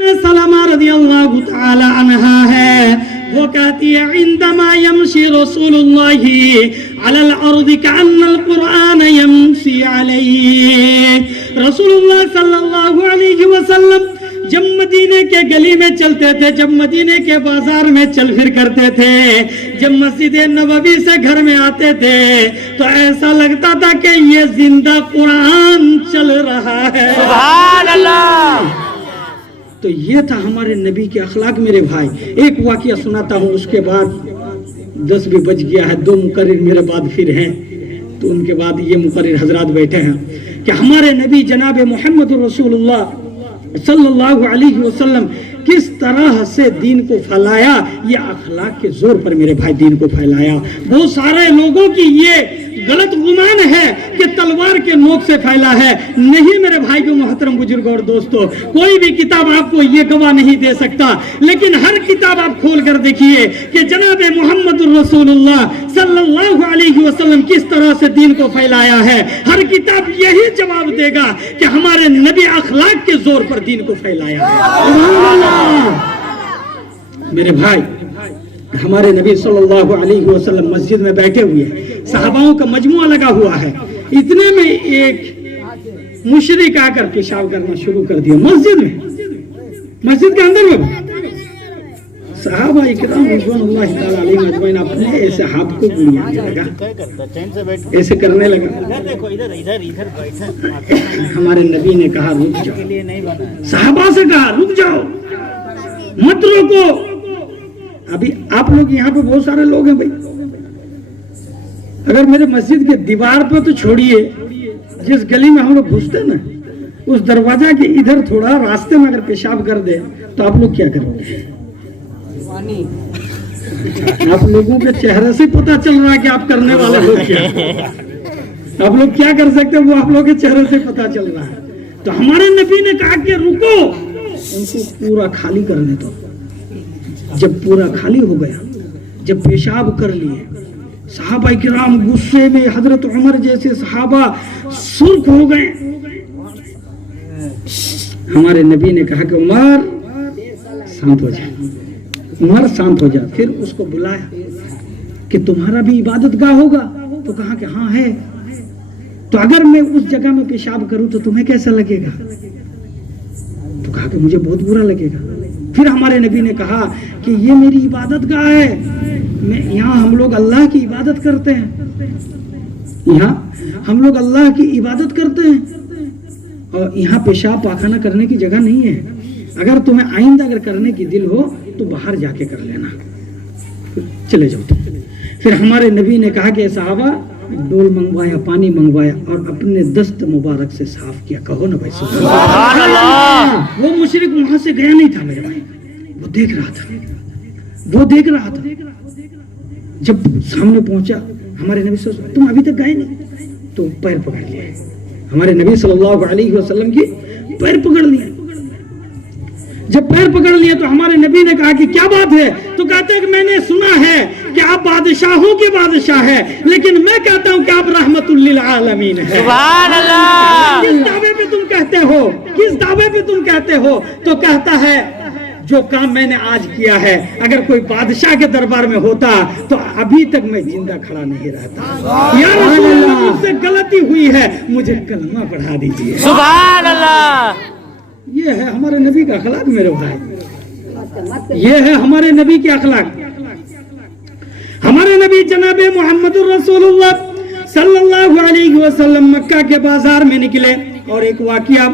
سلمہ رضی اللہ تعالی عنہا ہے، وہ کہتی ہے عندما یمشی رسول اللہ علی الارض کأن القرآن یمشی علیہ. رسول اللہ صلی اللہ علیہ وسلم جب مدینے کے گلی میں چلتے تھے، جب مدینے کے بازار میں چل پھر کرتے تھے، جب مسجد نبوی سے گھر میں آتے تھے تو ایسا لگتا تھا کہ یہ زندہ قرآن چل رہا ہے. سبحان اللہ. تو یہ تھا ہمارے نبی کے اخلاق. میرے بھائی ایک واقعہ سناتا ہوں، اس کے بعد 10 بھی بج گیا ہے، 2 مقرر میرے بعد پھر ہیں، تو ان کے بعد یہ مقرر حضرات بیٹھے ہیں کہ ہمارے نبی جناب محمد رسول اللہ صلی اللہ علیہ وسلم کس طرح سے دین کو پھیلایا. یہ اخلاق کے زور پر میرے بھائی دین کو پھیلایا. بہت سارے لوگوں کی یہ غلط گمان ہے کہ تلوار کے نوک سے پھیلا ہے. نہیں میرے بھائی کو محترم بزرگ اور دوستو، کوئی بھی کتاب آپ کو یہ گواہ نہیں دے سکتا، لیکن ہر کتاب آپ کھول کر دیکھیے کہ جناب محمد رسول اللہ صلی اللہ علیہ وسلم کس طرح سے دین کو پھیلایا ہے. ہر کتاب یہی جواب دے گا کہ ہمارے نبی اخلاق کے زور پر دین کو پھیلایا ہے. میرے بھائی ہمارے نبی صلی اللہ علیہ وسلم مسجد میں بیٹھے ہوئے ہیں، صحاباؤں کا مجموعہ لگا ہوا ہے. اتنے میں ایک مشرک آ کر پیشاب کرنا شروع کر دیا مسجد میں، مسجد کے اندر میں. صحابہ اکرام رضوان اللہ تعالی علیہم اجمعین اپنے ایسے ہاتھ کو گڑیانے لگا، ایسے کرنے لگا. ہمارے نبی نے کہا رک جاؤ، صحابہ سے کہا رک جاؤ، مت روکو. ابھی آپ لوگ یہاں پہ بہت سارے لوگ ہیں بھائی، اگر میرے مسجد کے دیوار پہ تو چھوڑیے، جس گلی میں ہم لوگ گھستے نا اس دروازہ کے ادھر تھوڑا راستے میں اگر پیشاب کر دے تو آپ لوگ کیا کرو گے؟ آپ لوگوں کے چہرے سے پتا چل رہا ہے کہ آپ کرنے والے لوگ کیا، آپ لوگ کیا کر سکتے ہیں وہ آپ لوگوں کے چہرے سے پتا چل رہا ہے. تو ہمارے نبی نے کہا کہ رکو، ان کو پورا خالی کرنے دو. جب پورا خالی ہو گیا، جب پیشاب کر لیے، صحابہ کرام غصے میں، حضرت عمر جیسے صحابہ سرخ ہو گئے. ہمارے نبی نے کہا کہ عمر شانت ہو جا، عمر شانت ہو جا. پھر اس کو بلایا کہ تمہارا بھی عبادت گاہ ہوگا؟ تو کہا کہ ہاں ہے. تو اگر میں اس جگہ میں پیشاب کروں تو تمہیں کیسا لگے گا؟ تو کہا کہ مجھے بہت برا لگے گا. پھر ہمارے نبی نے کہا کہ یہ میری عبادت گاہ ہے، یہاں ہم لوگ اللہ کی عبادت کرتے ہیں، یہاں ہم لوگ اللہ کی عبادت کرتے ہیں، اور یہاں پیشاب پاخانہ کرنے کی جگہ نہیں ہے. اگر تمہیں آئندہ اگر کرنے کی دل ہو تو باہر جا کے کر لینا، چلے جاؤ. پھر ہمارے نبی نے کہا کہ صحابہ ڈول منگوایا، پانی منگوایا اور اپنے دست مبارک سے صاف کیا. کہو نا بھائی سبحان اللہ. وہ مشرک وہاں سے گیا نہیں تھا میرے بھائی، وہ دیکھ رہا تھا، وہ دیکھ رہا تھا. جب سامنے پہنچا ہمارے نبی صلی اللہ علیہ وسلم، تم ابھی تک گئے نہیں، تو پیر پکڑ لیا. ہمارے نبی صلی اللہ علیہ وسلم کی پیر پکڑ لیا. جب پیر پکڑ لیا تو ہمارے نبی نے کہا کہ کیا بات ہے؟ تو کہتے ہیں کہ میں نے سنا ہے کہ آپ بادشاہوں کے بادشاہ ہیں، لیکن میں کہتا ہوں کہ آپ رحمت للعالمین ہیں. سبحان اللہ. کس دعوے پہ تم کہتے ہو؟ کس دعوے پہ تم کہتے ہو؟ تو کہتا ہے جو کام میں نے آج کیا ہے اگر کوئی بادشاہ کے دربار میں ہوتا تو ابھی تک میں زندہ کھڑا نہیں رہتا. یا رسول اللہ مجھ سے غلطی ہوئی ہے، مجھے کلمہ پڑھا دیجیے. سبحان اللہ. یہ ہے ہمارے نبی کا اخلاق میرے بھائی، یہ ہے ہمارے نبی کے اخلاق. ہمارے نبی جناب محمد الرسول اللہ صلی اللہ علیہ وسلم مکہ کے بازار میں نکلے اور ایک واقعہ،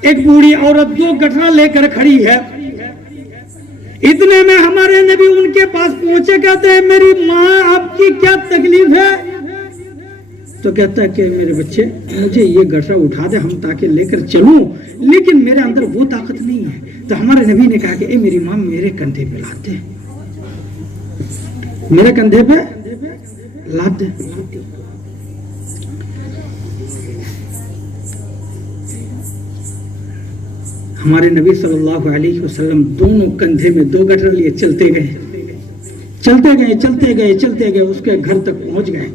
ایک بوڑھی عورت 2 گٹھڑا لے کر کھڑی ہے. اتنے میں ہمارے نبی ان کے پاس پہنچے، کہتے ہیں میری ماں آپ کی کیا تکلیف ہے؟ تو کہتا ہے کہ میرے بچے مجھے یہ گٹھڑا اٹھا دے ہم تاکہ لے کر چلوں، لیکن میرے اندر وہ طاقت نہیں ہے. تو ہمارے نبی نے کہا کہ اے میری ماں میرے کندھے پہ لاد دے، میرے کندھے پہ لاد دے. ہمارے نبی صلی اللہ علیہ وسلم دونوں کندھے میں 2 گٹھڑ لیے چلتے گئے، چلتے گئے، چلتے گئے، چلتے گئے، اس کے گھر تک پہنچ گئے.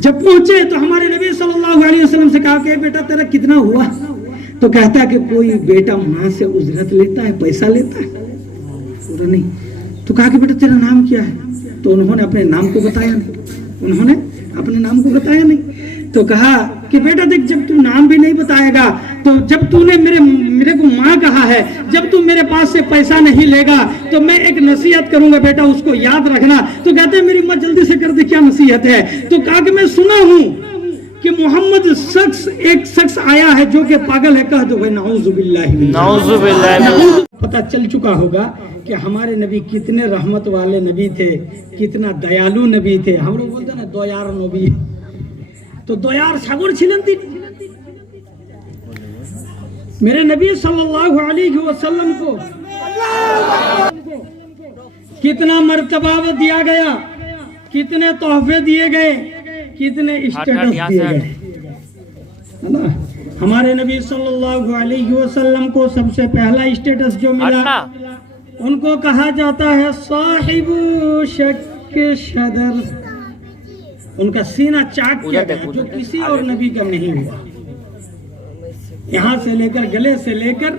جب پہنچے تو ہمارے نبی صلی اللہ علیہ وسلم سے کہا کہ بیٹا تیرا کتنا ہوا؟ تو کہتا ہے کہ کوئی بیٹا ماں سے اجرت لیتا ہے, پیسہ لیتا ہے؟ پورا نہیں. تو کہا کہ بیٹا تیرا نام کیا ہے؟ تو انہوں نے اپنے نام کو بتایا نہیں. تو کہا کہ بیٹا دیکھ, جب تو نام بھی نہیں بتائے گا, تو جب تو نے میرے کو ماں کہا ہے, جب تو میرے پاس سے پیسہ نہیں لے گا تو میں ایک نصیحت کروں گا بیٹا, اس کو یاد رکھنا. تو کہتے ہیں میری ماں جلدی سے کر دے, کیا نصیحت ہے؟ تو کہا کہ میں سنا ہوں کہ محمد ایک شخص آیا ہے جو کہ پاگل ہے. کہہ دو بھائی نعوذ باللہ. پتہ چل چکا ہوگا کہ ہمارے نبی کتنے رحمت والے نبی تھے, کتنا دیالو نبی تھے. ہم لوگ بولتے ہیں نا دویار نبی, تو دویار সাগর ছিলেন তিনি. میرے نبی صلی اللہ علیہ وسلم کو کتنا مرتبہ دیا گیا, کتنے تحفے دیے گئے, کتنے اسٹیٹس دیے گئے. ہمارے نبی صلی اللہ علیہ وسلم کو سب سے پہلا اسٹیٹس جو ملا, ان کو کہا جاتا ہے صاحب شک شدر. ان کا سینہ چاک کیا گیا جو کسی اور نبی کا نہیں ہوا. یہاں سے لے کر گلے سے لے کر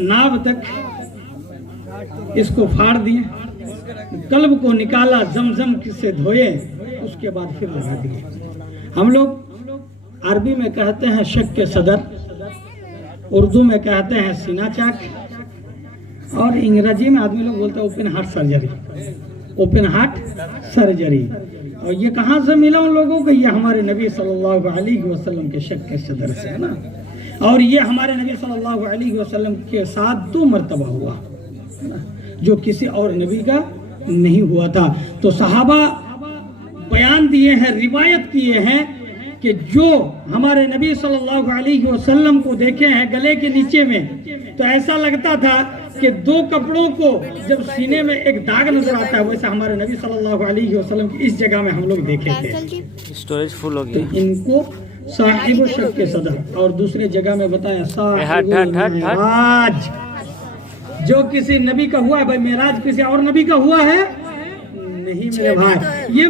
ناب تک اس کو پھاڑ دیے, قلب کو نکالا, زمزم سے دھوئے, اس کے بعد پھر لگا دیے. ہم لوگ عربی میں کہتے ہیں شک کے صدر, اردو میں کہتے ہیں سینہ چاک, اور انگریزی میں آدمی لوگ بولتے ہیں اوپن ہارٹ سرجری. اور یہ کہاں سے ملا ان لوگوں کو؟ یہ ہمارے نبی صلی اللہ علیہ وسلم کے شک کے صدر سے ہے نا. اور یہ ہمارے نبی صلی اللہ علیہ وسلم کے ساتھ 2 مرتبہ ہوا جو کسی اور نبی کا نہیں ہوا تھا. تو صحابہ بیان دیے ہیں, روایت کیے ہیں کہ جو ہمارے نبی صلی اللہ علیہ وسلم کو دیکھے ہیں گلے کے نیچے میں, تو ایسا لگتا تھا کہ 2 کپڑوں کو جب سینے میں ایک داغ نظر آتا ہے, ویسا ہمارے نبی صلی اللہ علیہ وسلم کی اس جگہ میں ہم لوگ دیکھے تھے. اسٹوریج فل ہو تو گیا. ان کو صاحب شک کے صدر, اور دوسرے جگہ میں بتایا صاحب معراج. جو کسی نبی کا ہوا ہے بھائی, معراج کسی اور نبی کا ہوا ہے نہیں میرے بھائی. یہ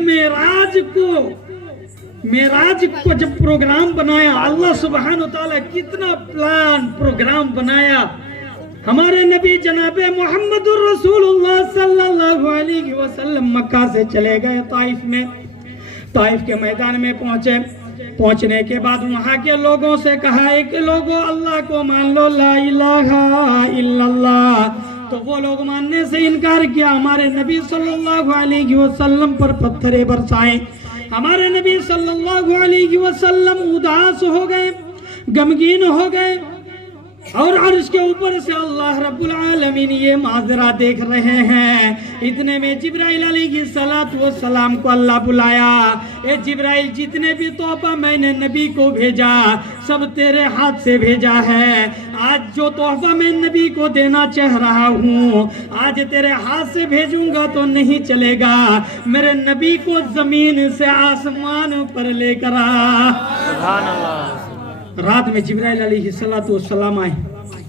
معراج کو جب پروگرام بنایا اللہ سبحانہ وتعالی, کتنا پلان پروگرام بنایا. ہمارے نبی جناب محمد الرسول اللہ صلی اللہ علیہ وسلم مکہ سے چلے گئے طائف میں. طائف کے میدان میں پہنچنے کے بعد وہاں کے لوگوں سے کہا کہ لوگوں اللہ کو مان لو, لا الہ الا اللہ. تو وہ لوگ ماننے سے انکار کیا. ہمارے نبی صلی اللہ علیہ وسلم پر پتھریں برسائے. ہمارے نبی صلی اللہ علیہ وسلم اداس ہو گئے, غمگین ہو گئے, اور عرش کے اوپر سے اللہ رب العالمین یہ معذرہ دیکھ رہے ہیں. اتنے میں جبرائیل علیہ السلام کو اللہ بلایا. اے جبرائیل, جتنے بھی تحفہ میں نے نبی کو بھیجا سب تیرے ہاتھ سے بھیجا ہے. آج جو تحفہ میں نبی کو دینا چاہ رہا ہوں, آج تیرے ہاتھ سے بھیجوں گا تو نہیں چلے گا. میرے نبی کو زمین سے آسمان پر لے کر آ. سبحان اللہ. رات میں جبرائیل علیہ السلام آئے,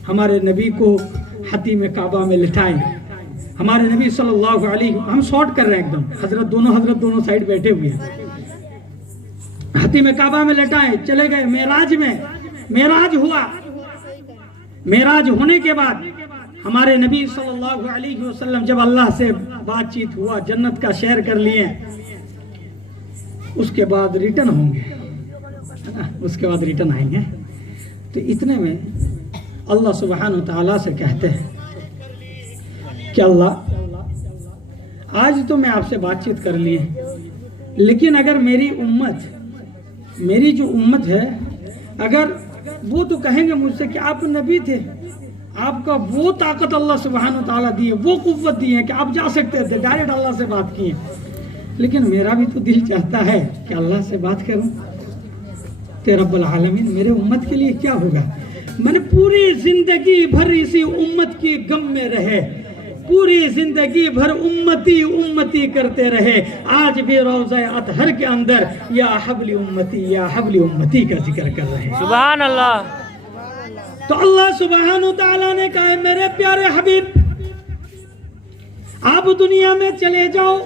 ہمارے نبی کو حتیم کعبہ میں لٹائے. ہمارے نبی صلی اللہ علیہ, ہم شارٹ کر رہے ہیں ایک دم, حضرت دونوں سائیڈ بیٹھے ہوئے ہیں. حتیم کعبہ میں لٹائے, چلے گئے معراج میں. معراج ہوا. معراج ہونے کے بعد ہمارے نبی صلی اللہ علیہ وسلم جب اللہ سے بات چیت ہوا, جنت کا شیئر کر لیے, اس کے بعد ریٹرن ہوں گے, اس کے بعد ریٹرن آئیں گے. تو اتنے میں اللہ سبحانہ وتعالی سے کہتے ہیں کہ اللہ آج تو میں آپ سے بات چیت کر لی ہے, لیکن اگر میری جو امت ہے, اگر وہ تو کہیں گے مجھ سے کہ آپ نبی تھے, آپ کا وہ طاقت اللہ سبحانہ وتعالی دی ہے, وہ قوت دی ہے کہ آپ جا سکتے تھے, ڈائریکٹ اللہ سے بات کیے, لیکن میرا بھی تو دل چاہتا ہے کہ اللہ سے بات کروں. کہ رب العالمین میرے امت کے لیے کیا ہوگا. میں نے پوری زندگی بھر اسی امت کی غم میں رہے, پوری زندگی بھر امتی امتی کرتے رہے. آج بھی روضہ اطہر کے اندر یا حبل امتی یا حبل امتی کا ذکر کر رہے ہیں. سبحان اللہ. تو اللہ سبحانہ وتعالی نے کہا میرے پیارے حبیب, آپ دنیا میں چلے جاؤ,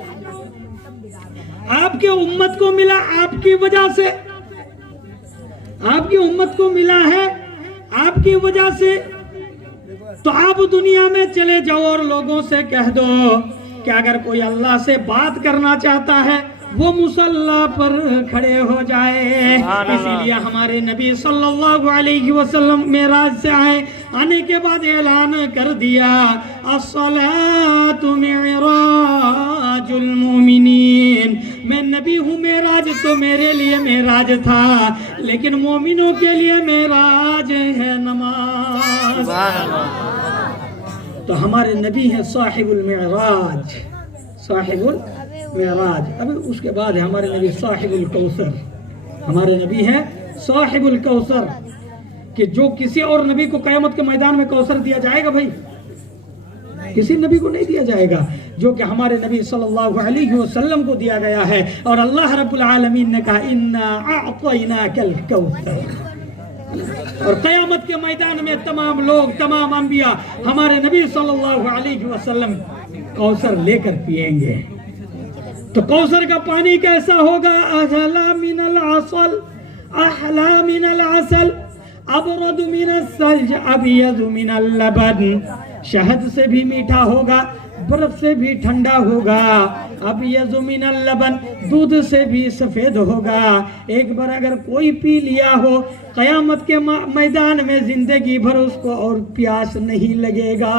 آپ کے امت کو ملا آپ کی وجہ سے, آپ کی امت کو ملا ہے آپ کی وجہ سے تو آپ دنیا میں چلے جاؤ اور لوگوں سے کہہ دو کہ اگر کوئی اللہ سے بات کرنا چاہتا ہے وہ مصلی پر کھڑے ہو جائے. اسی لیے ہمارے نبی صلی اللہ علیہ وسلم معراج سے آئے, آنے کے بعد اعلان کر دیا الصلاۃ معراج المومنین. میں نبی ہوں, معراج تو میرے لیے معراج تھا, لیکن مومنوں کے لیے معراج ہے نماز. تو ہمارے نبی ہیں صاحب المعراج, صاحب المعراج. اب اس کے بعد ہمارے نبی صاحب الکوثر. ہمارے نبی ہیں صاحب الکوثر, کہ جو کسی اور نبی کو قیامت کے میدان میں کوثر دیا جائے گا بھائی, کسی نبی کو نہیں دیا جائے گا, جو کہ ہمارے نبی صلی اللہ علیہ وسلم کو دیا گیا ہے. اور اللہ رب العالمین نے کہا انا اعطیناک الکوثر. اور قیامت کے میدان میں تمام لوگ, تمام انبیاء ہمارے نبی صلی اللہ علیہ وسلم کوثر لے کر پیئیں گے. تو کوثر کا پانی کیسا ہوگا؟ احلا من العسل, احلا من العسل, ابرد من الثلج, ابیض من اللبن. شہد سے بھی میٹھا ہوگا, برف سے بھی ٹھنڈا ہوگا. ابیض من اللبن, دودھ سے بھی سفید ہوگا. ایک بار اگر کوئی پی لیا ہو, قیامت کے میدان میں زندگی بھر اس کو اور پیاس نہیں لگے گا.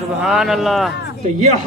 سبحان اللہ. تو یہ